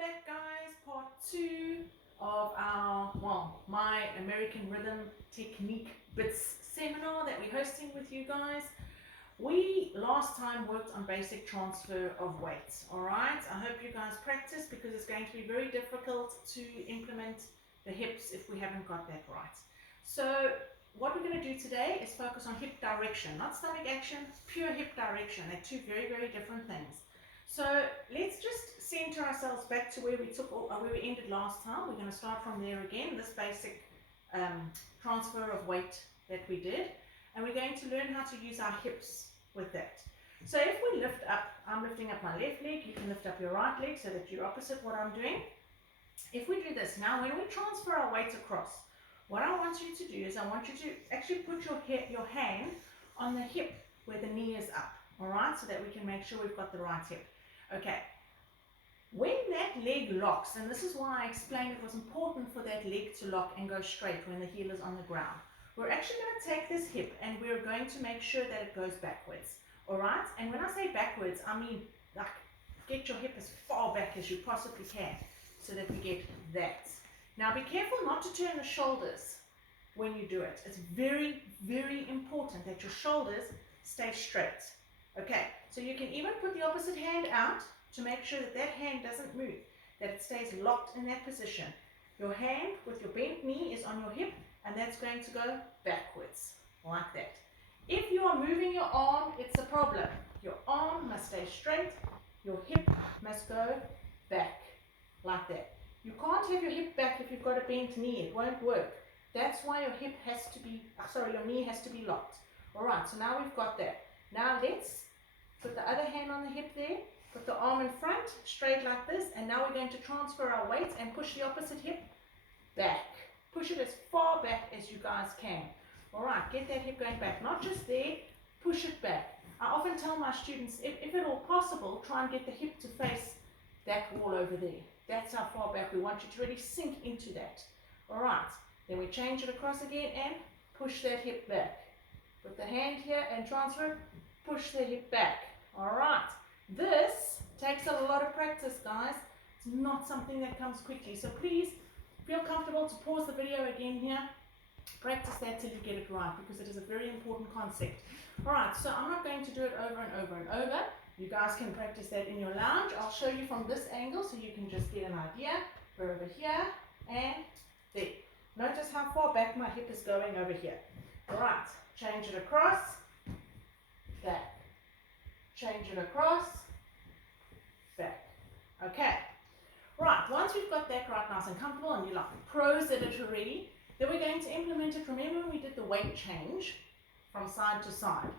back, guys. Part 2 of our, my American Rhythm Technique Bits seminar that we're hosting with you guys. We last time worked on basic transfer of weights. Alright, I hope you guys practice because it's going to be very difficult to implement the hips if we haven't got that right. So what we're going to do today is focus on hip direction, not stomach action, pure hip direction. They're two very, very different things. So let's just center ourselves back to where we ended last time. We're going to start from there again, this basic transfer of weight that we did. And we're going to learn how to use our hips with that. So if we lift up, I'm lifting up my left leg, you can lift up your right leg so that you're opposite what I'm doing. If we do this, now when we transfer our weight across, what I want you to do is I want you to actually put your hand on the hip where the knee is up, alright, so that we can make sure we've got the right hip. Okay, when that leg locks, and this is why I explained it was important for that leg to lock and go straight when the heel is on the ground. We're actually going to take this hip and we're going to make sure that it goes backwards, alright? And when I say backwards, I mean like get your hip as far back as you possibly can so that we get that. Now be careful not to turn the shoulders when you do it. It's very, very important that your shoulders stay straight. Okay, so you can even put the opposite hand out to make sure that that hand doesn't move, that it stays locked in that position. Your hand with your bent knee is on your hip, and that's going to go backwards, like that. If you are moving your arm, it's a problem. Your arm must stay straight, your hip must go back, like that. You can't have your hip back if you've got a bent knee, it won't work. That's why your hip has to be, your knee has to be locked. Alright, so now we've got that. Now let's put the other hand on the hip there, put the arm in front, straight like this, and now we're going to transfer our weight and push the opposite hip back. Push it as far back as you guys can. Alright, get that hip going back, not just there, push it back. I often tell my students, if at all possible, try and get the hip to face that wall over there. That's how far back we want you to really sink into that. Alright, then we change it across again and push that hip back. Put the hand here and transfer, push the hip back. Alright, this takes a lot of practice, guys. It's not something that comes quickly, so please feel comfortable to pause the video again here. Practice that till you get it right because it is a very important concept. Alright, so I'm not going to do it over and over and over. You guys can practice that in your lounge. I'll show you from this angle so you can just get an idea. Go over here and there. Notice how far back my hip is going over here. Alright, change it across, back. Change it across, back. Okay. Right, once we've got that right nice and comfortable and you're like pros at it already, then we're going to implement it. Remember when we did the weight change from side to side?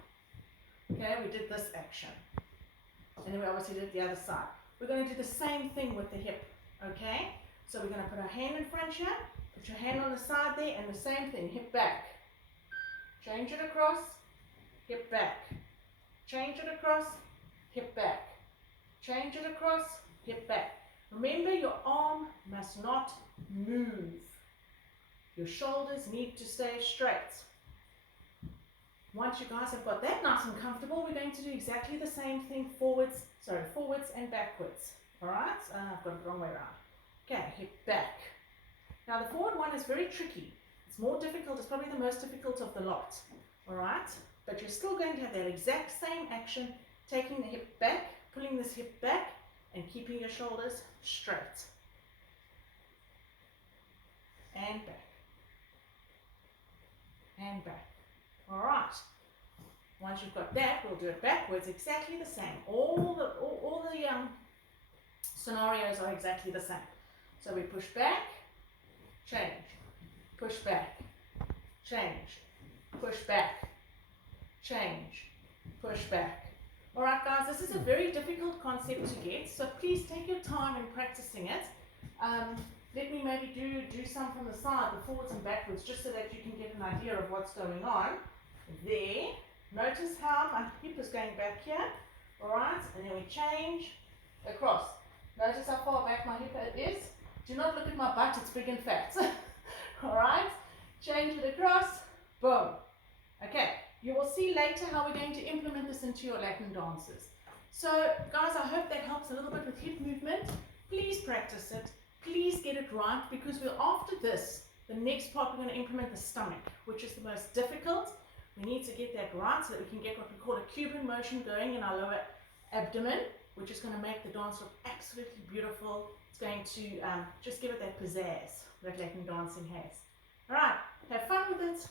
Okay, we did this action. And then we obviously did the other side. We're going to do the same thing with the hip. Okay? So we're going to put our hand in front here, put your hand on the side there, and the same thing, hip back. Change it across, hip back. Change it across, hip back. Change it across, hip back. Remember, your arm must not move. Your shoulders need to stay straight. Once you guys have got that nice and comfortable, we're going to do exactly the same thing forwards and backwards. Alright? I've got it the wrong way around. Okay, hip back. Now the forward one is very tricky. It's more difficult, it's probably the most difficult of the lot. Alright? But you're still going to have that exact same action, taking the hip back, pulling this hip back, and keeping your shoulders straight. And back. And back. Alright. Once you've got that, we'll do it backwards, exactly the same. All the scenarios are exactly the same. So we push back, change, push back, change, push back, change, push back. Alright guys, this is a very difficult concept to get, so please take your time in practicing it. Let me maybe do some from the side, the forwards and backwards, just so that you can get an idea of what's going on. There. Notice how my hip is going back here. Alright, and then we change across. Notice how far back my hip is. Do not look at my butt, it's big and fat. Alright, change it across. Boom. Okay. You will see later how we're going to implement this into your Latin dances. So guys, I hope that helps a little bit with hip movement. Please practice it. Please get it right, because after this, the next part, we're going to implement the stomach, which is the most difficult. We need to get that right so that we can get what we call a Cuban motion going in our lower abdomen, which is going to make the dance look absolutely beautiful. It's going to just give it that pizzazz that Latin dancing has. All right, have fun with it.